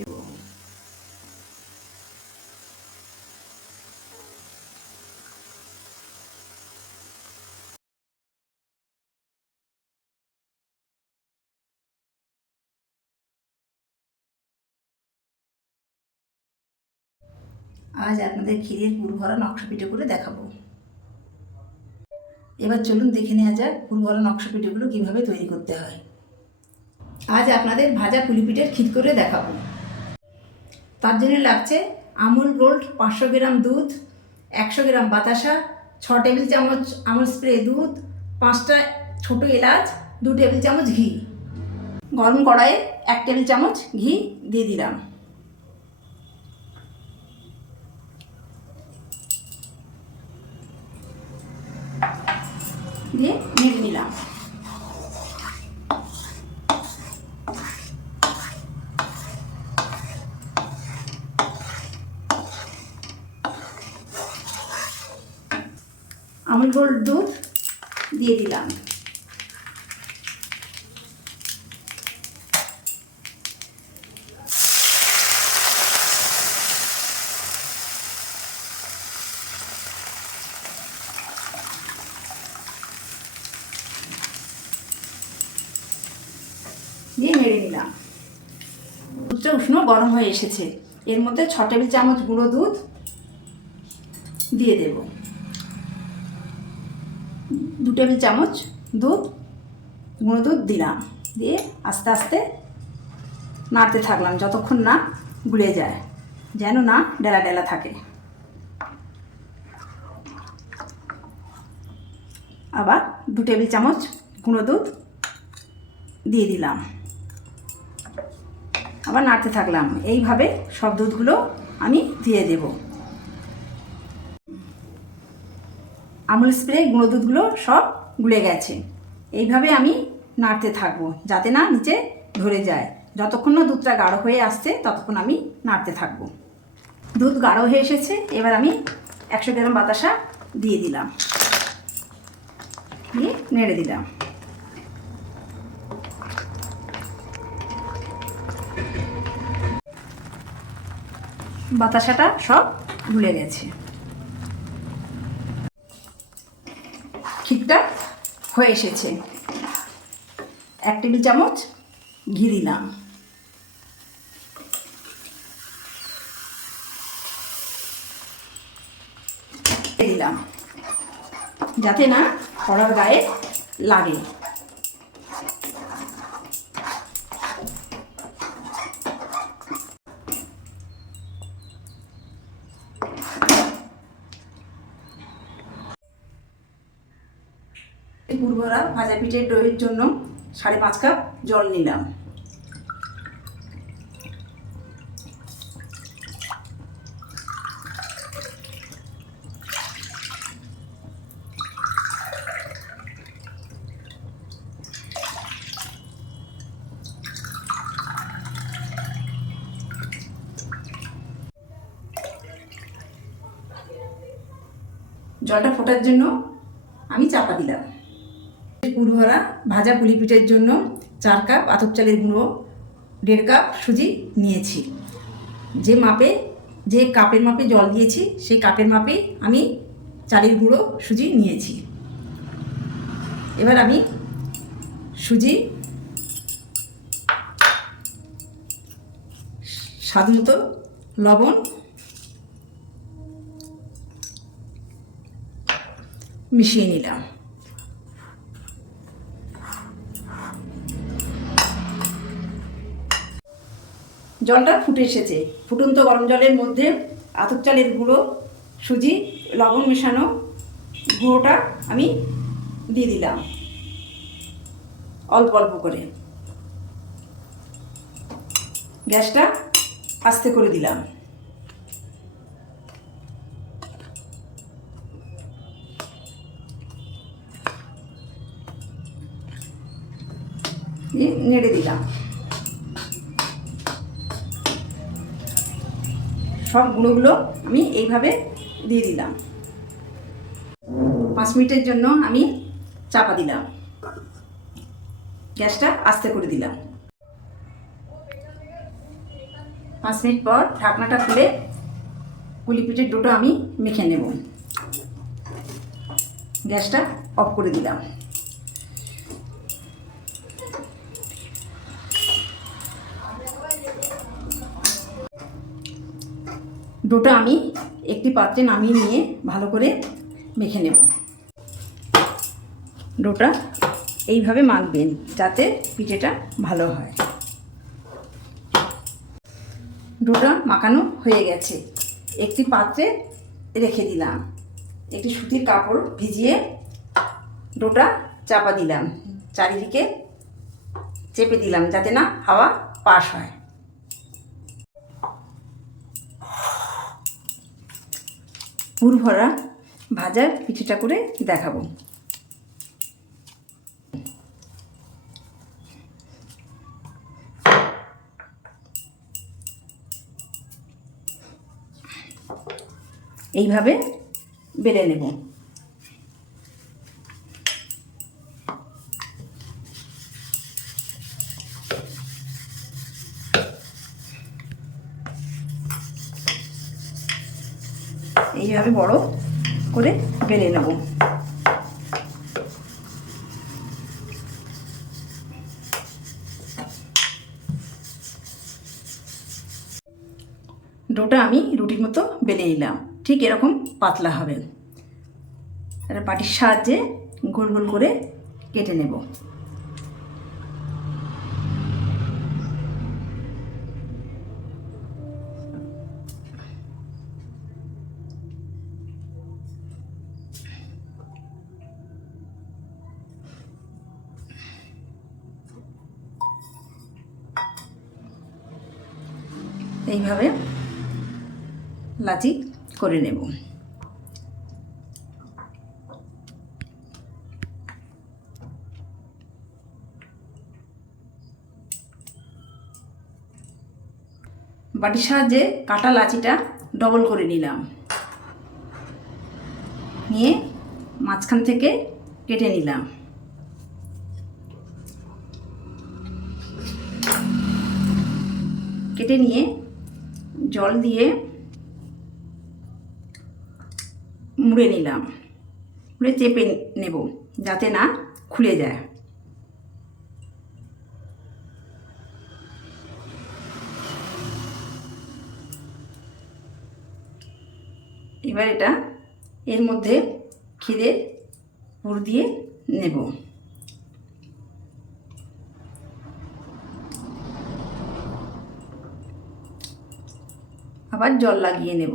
দেব। আজ আপনাদের ক্ষীরের পুর ভরা নকশা পিঠে করে দেখাবো। এবার চলুন দেখে নেওয়া যাক পুর ভরা নকশা পিঠেগুলো কীভাবে তৈরি করতে হয়। আজ আপনাদের ভাজা পুলি পিঠের ক্ষীর করে দেখাবো। তার জন্য লাগছে আমুল গোল্ড 500 গ্রাম দুধ, 100 গ্রাম বাতাসা, 6 টেবিল চামচ আমুল স্প্রে দুধ, 5টা ছোটো এলাচ, 2 টেবিল চামচ ঘি। গরম কড়াইয়ে 1 টেবিল চামচ ঘি দিয়ে দিলাম, দিয়ে নেড়ে নিলাম। আমুল গোল্ড দুধ দিয়ে দিলাম, দিয়ে নেড়ে নিলাম। দুধটা উষ্ণ গরম হয়ে এসেছে, এর মধ্যে 6 টেবিল চামচ গুঁড়ো দুধ দিয়ে দেব। 2 টেবিল চামচ দুধ গুঁড়ো দুধ দিলাম, দিয়ে আস্তে আস্তে নাড়তে থাকলাম যতক্ষণ না গুলে যায়, যেন না ডেলা ডেলা থাকে। আবার 2 টেবিল চামচ গুঁড়ো দুধ দিয়ে দিলাম, আবার নাড়তে থাকলাম। এইভাবে সব দুধগুলো আমি দিয়ে দেব। আমুল স্প্রে গুঁড়ো দুধগুলো সব গুলে গেছে। এইভাবে আমি নাড়তে থাকবো যাতে না নিচে ধরে যায়। যতক্ষণ না দুধটা গাঢ় হয়ে আসছে ততক্ষণ আমি নাড়তে থাকবো। দুধ গাঢ় হয়ে এসেছে, এবার আমি 100 গ্রাম বাতাসা দিয়ে দিলাম, দিয়ে নেড়ে দিলাম। বাতাসাটা সব গুলে গেছে। ক্ষীরটা হয়ে এসেছে। 1 টেবিল চামচ ঘি দিলাম, দিলাম যাতে না কড়ার গায়ে লাগে। পুর ভরা ভাজা পিঠের দইয়ের জন্য 5.5 কাপ জল নিলাম। জলটা ফোটার জন্য আমি চাপা দিলাম। পুর ভরা ভাজা পুলি পিঠের জন্য 4 কাপ আতপ চালের গুঁড়ো, 1.5 কাপ সুজি নিয়েছি। যে কাপের মাপে জল দিয়েছি সেই কাপের মাপে আমি চালের গুঁড়ো সুজি নিয়েছি। এবার আমি সুজি স্বাদ মতো লবণ মিশিয়ে নিলাম। জলটা ফুটে এসেছে। ফুটন্ত গরম জলের মধ্যে আতপ চালের গুঁড়ো, সুজি, লবণ মেশানো গুঁড়োটা আমি দিয়ে দিলাম অল্প অল্প করে। গ্যাসটা আস্তে করে দিলাম। নেড়ে দিলাম। সব গুঁড়োগুলো আমি এইভাবে দিয়ে দিলাম। 5 মিনিটের জন্য আমি চাপা দিলাম, গ্যাসটা আস্তে করে দিলাম। 5 মিনিট পর ঢাকনাটা খুলে পুলি পিঠের ডোটা আমি মেখে নেব। গ্যাসটা অফ করে দিলাম। ডোটা আমি একটি পাত্রে নামিয়ে নিয়ে ভালো করে মেখে নেব। ডোটা এইভাবে মাখবেন যাতে পিঠেটা ভালো হয়। ডোটা মাখানো হয়ে গেছে, একটি পাত্রে রেখে দিলাম। একটি সুতির কাপড় ভিজিয়ে ডোটা চাপা দিলাম, চারিদিকে চেপে দিলাম যাতে না হাওয়া পাস হয়। পুর ভরা ভাজার পিঠেটা করে দেখাবো। এইভাবে বেলে নেব। এইভাবে বড় করে বেলে নেব। ডোটা আমি রুটির মতো বেলে নিলাম, ঠিক এরকম পাতলা হবে। একটা বাটির সাহায্যে গোল গোল করে কেটে নেব। এইভাবে লাচি করে নেব। বাটির সাহায্যে কাটা লাচিটা ডবল করে নিলাম, নিয়ে মাঝখান থেকে কেটে নিলাম। কেটে নিয়ে জল দিয়ে মুড়ে নিলাম, মুড়ে চেপে নেব যাতে না খুলে যায়। এবার এটা এর মধ্যে ক্ষীরের পুর দিয়ে নেব। আবার জল লাগিয়ে নেব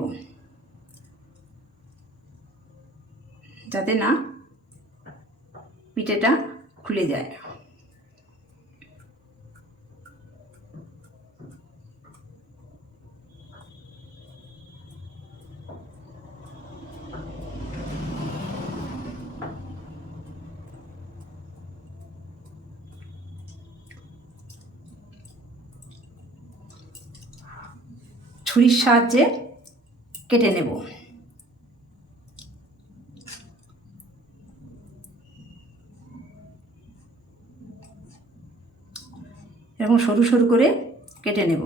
যাতে না পিঠেটা খুলে যায়। ছুরির সাহায্যে কেটে নেব। এরকম সরু সরু করে কেটে নেব।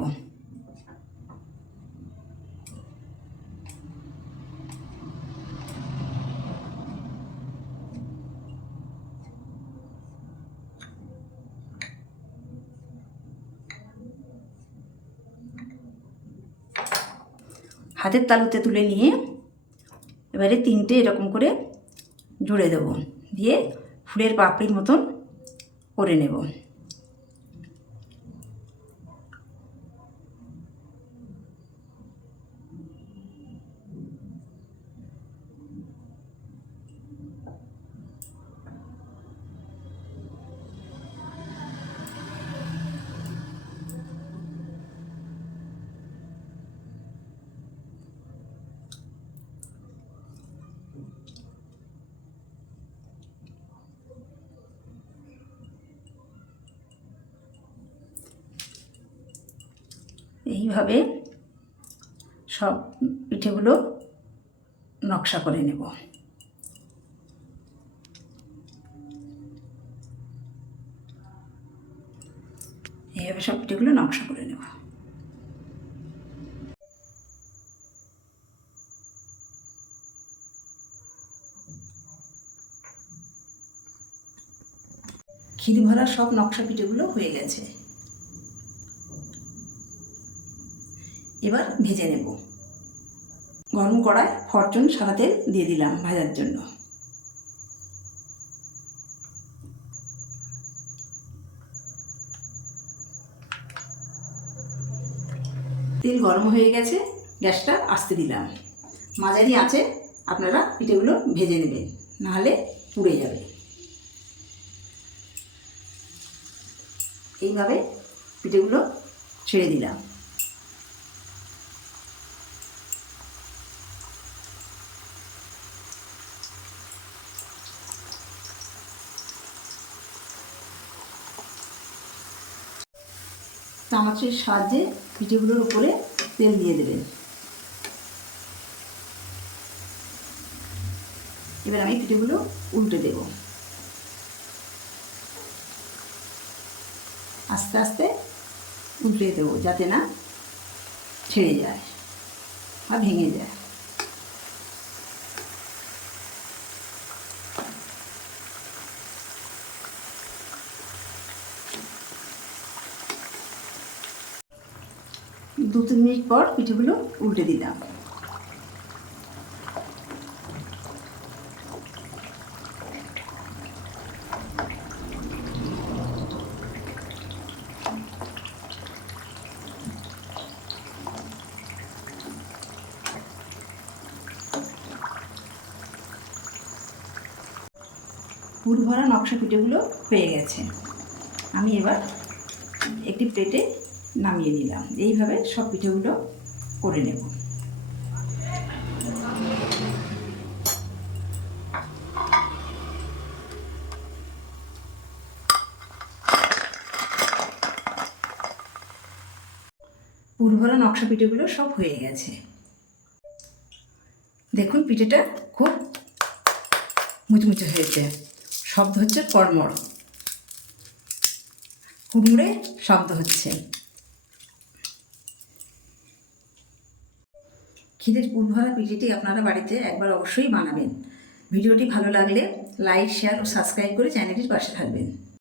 হাতের তালুতে তুলে নিয়ে এবারে 3টে এরকম করে জুড়ে দেব, দিয়ে ফুলের পাপড়ির মতন করে নেব। এইভাবে সব পিঠেগুলো নকশা করে নেব। এইভাবে সব পিঠেগুলো নকশা করে নেব। ক্ষীর ভরা সব নকশা পিঠেগুলো হয়ে গেছে। এবার ভেজে নেব। গরম কড়ায় ফরচুন সাদা তেল দিয়ে দিলাম ভাজার জন্য। তেল গরম হয়ে গেছে, গ্যাসটা আস্তে দিলাম। মাঝারি আঁচে আপনারা পিঠেগুলো ভেজে নেবেন, নাহলে পুড়ে যাবে। এইভাবে পিঠেগুলো ছেড়ে দিলাম। চামচের সাহায্যে পিঠেগুলোর উপরে তেল দিয়ে দেবেন। এবার আমি পিঠেগুলো উল্টে দেব। আস্তে আস্তে উল্টে দেবো, যাতে না ছেড়ে যায় বা ভেঙে যায়। দু তিন মিনিট পর পিঠেগুলো উল্টে দিলাম। পুর ভরা নকশা পিঠেগুলো হয়ে গেছে। আমি এবার একটি প্লেটে নামিয়ে নিলাম। এইভাবে সব পিঠেগুলো করে নেব। পুর ভরা নকশা পিঠেগুলো সব হয়ে গেছে। দেখুন পিঠেটা খুব মুচমুচে হয়েছে, শব্দ হচ্ছে কড়মড়, হুড়মুড়ে শব্দ হচ্ছে। ক্ষীরের পুর ভরা পিঠেটি আপনারা বাড়িতে একবার অবশ্যই বানাবেন। ভিডিওটি ভালো লাগলে লাইক, শেয়ার ও সাবস্ক্রাইব করে চ্যানেলটির পাশে থাকবেন।